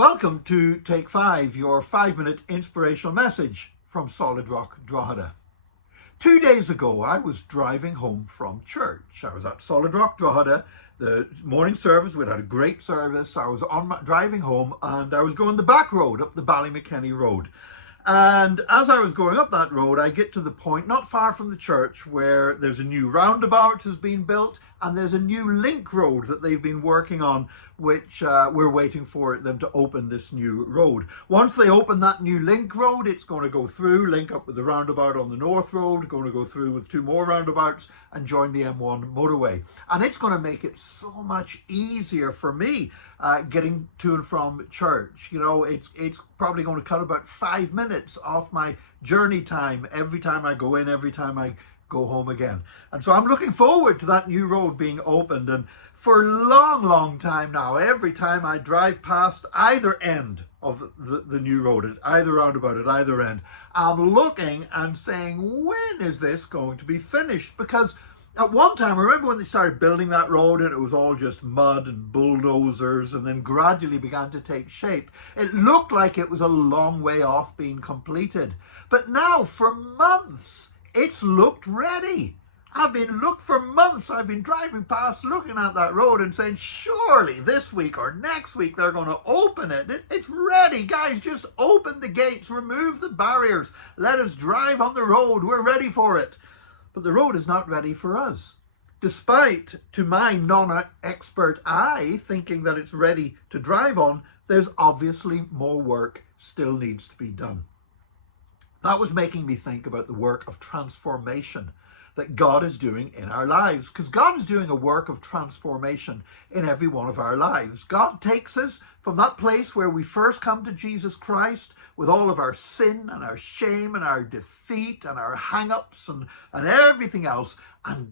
Welcome to Take 5, your 5-minute inspirational message from Solid Rock, Drogheda. 2 days ago, I was driving home from church. I was at Solid Rock, Drogheda, the morning service. We'd had a great service. I was driving home, and I was going the back road, up the Ballymckenny Road. And as I was going up that road, I get to the point not far from the church where there's a new roundabout has been built, and there's a new link road that they've been working on, which we're waiting for them to open this new road. Once they open that new link road, it's going to go through, link up with the roundabout on the North Road, going to go through with 2 more roundabouts and join the M1 motorway. And it's going to make it so much easier for me getting to and from church. You know, it's probably going to cut about 5 minutes off my journey time every time I go in, every time I go home again. And so I'm looking forward to that new road being opened. And for a long time now, every time I drive past either end of the new road, at either roundabout, at either end, I'm looking and saying, when is this going to be finished? Because at one time, I remember when they started building that road and it was all just mud and bulldozers, and then gradually began to take shape. It looked like it was a long way off being completed. But now, for months, it's looked ready. For months, I've been driving past, looking at that road and saying, surely this week or next week, they're going to open it. It's ready. Guys, just open the gates, remove the barriers. Let us drive on the road. We're ready for it. But the road is not ready for us. Despite, to my non-expert eye, thinking that it's ready to drive on, there's obviously more work still needs to be done. That was making me think about the work of transformation that God is doing in our lives, because God is doing a work of transformation in every one of our lives. God takes us from that place where we first come to Jesus Christ with all of our sin and our shame and our defeat and our hang-ups and everything else, and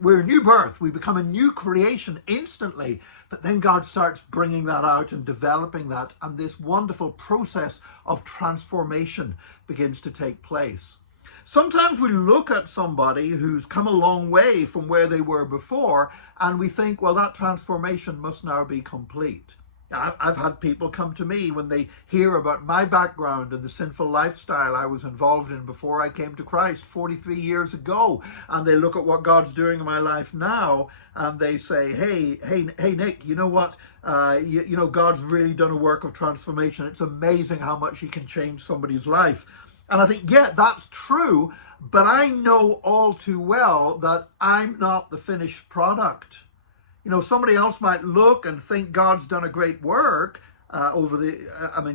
we're a new birth. We become a new creation instantly, but then God starts bringing that out and developing that, and this wonderful process of transformation begins to take place. Sometimes we look at somebody who's come a long way from where they were before, and we think, well, that transformation must now be complete. I've had people come to me when they hear about my background and the sinful lifestyle I was involved in before I came to Christ 43 years ago, and they look at what God's doing in my life now, and they say, hey Nick, you know what? You know, God's really done a work of transformation. It's amazing how much he can change somebody's life. And I think, yeah, that's true, but I know all too well that I'm not the finished product. You know, somebody else might look and think God's done a great work over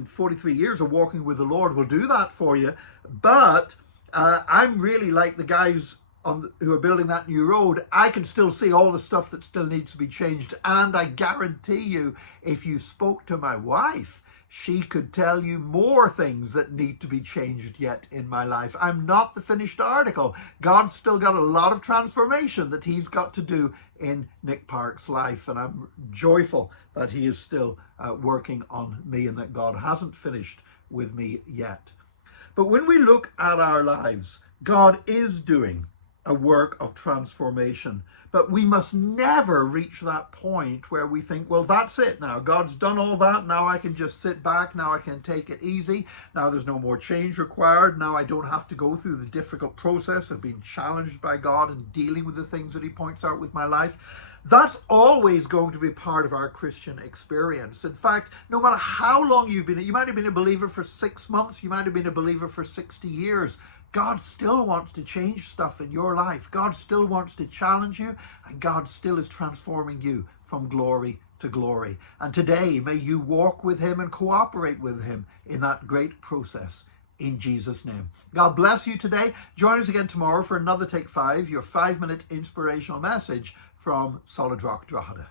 43 years of walking with the Lord will do that for you. But I'm really like the guys who are building that new road. I can still see all the stuff that still needs to be changed. And I guarantee you, if you spoke to my wife, she could tell you more things that need to be changed yet in my life. I'm not the finished article. God's still got a lot of transformation that he's got to do in Nick Park's life, and I'm joyful that he is still working on me and that God hasn't finished with me yet. But when we look at our lives, God is doing a work of transformation, but we must never reach that point where we think, well, that's it now. God's done all that. Now I can just sit back. Now I can take it easy. Now there's no more change required. Now I don't have to go through the difficult process of being challenged by God and dealing with the things that he points out with my life. That's always going to be part of our Christian experience. In fact, no matter how long you might have been a believer for 6 months, you might have been a believer for 60 years, God still wants to change stuff in your life. God still wants to challenge you, and God still is transforming you from glory to glory. And today, may you walk with him and cooperate with him in that great process in Jesus' name. God bless you today. Join us again tomorrow for another Take 5, your 5-minute inspirational message from Solid Rock, Drogheda.